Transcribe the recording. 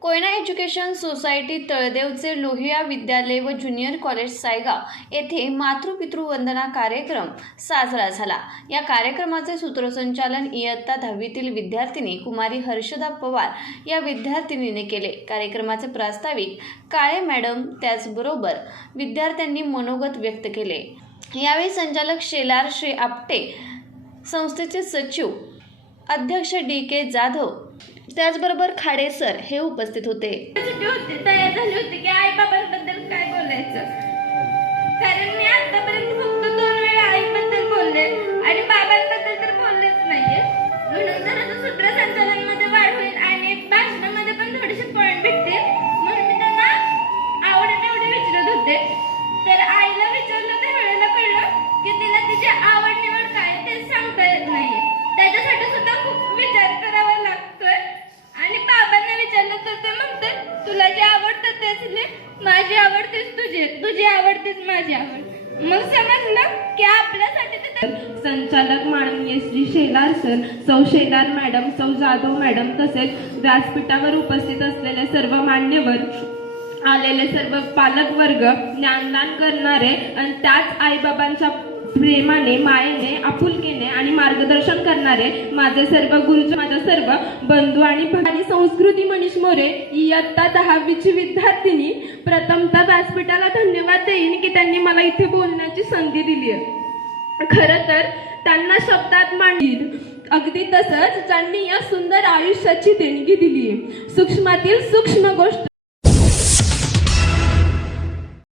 Koyna education society तळदेवचे लोहिया विद्यालय व ज्युनियर कॉलेज सायगाव येथे मातृपितृवंदना कार्यक्रम साजरा झाला. या कार्यक्रमाचे सूत्रसंचालन इयत्ता दहावीतील विद्यार्थिनी कुमारी हर्षदा पवार या विद्यार्थिनीने केले. कार्यक्रमाचे प्रास्ताविक काळे मॅडम त्याचबरोबर विद्यार्थ्यांनी मनोगत व्यक्त केले. यावेळी संचालक शेलार श्री आपटे संस्थेचे सचिव अध्यक्ष डी के जाधव त्याचबरोबर खाडे सर हे उपस्थित होते. तयार झाले होते की आई बाबांबद्दल काय बोलायचं? तुला जे आवडतं तेच लिह माझी आवडतीच तुझे तुझी आवडतेच माझी आवड. मग समजलं की आपल्यासाठी संचालक माननीय श्री शेलार सर सौ शेलार मॅडम सौ जाधव मॅडम तसेच व्यासपीठावर उपस्थित असलेले सर्व मान्यवर आलेले सर्व पालक वर्ग ज्ञानदान करणारे आणि त्याच आईबाबांच्या प्रेमाने मायेने आपुलकीने आणि मार्गदर्शन करणारे माझे सर्व गुरुजी माझ्या सर्व बंधू आणि भ- आणि संस्कृती मनीष मोरे इयत्ता दहावीची विद्यार्थिनी प्रथमतः व्यासपीठाला धन्यवाद देईन की त्यांनी मला इथे बोलण्याची संधी दिली आहे. खरं तर त्यांना शब्दात मांडील अगदी तसंच ज्यांनी या सुंदर आयुष्याची देणगी दिली आहे. सूक्ष्मातील सूक्ष्म गोष्ट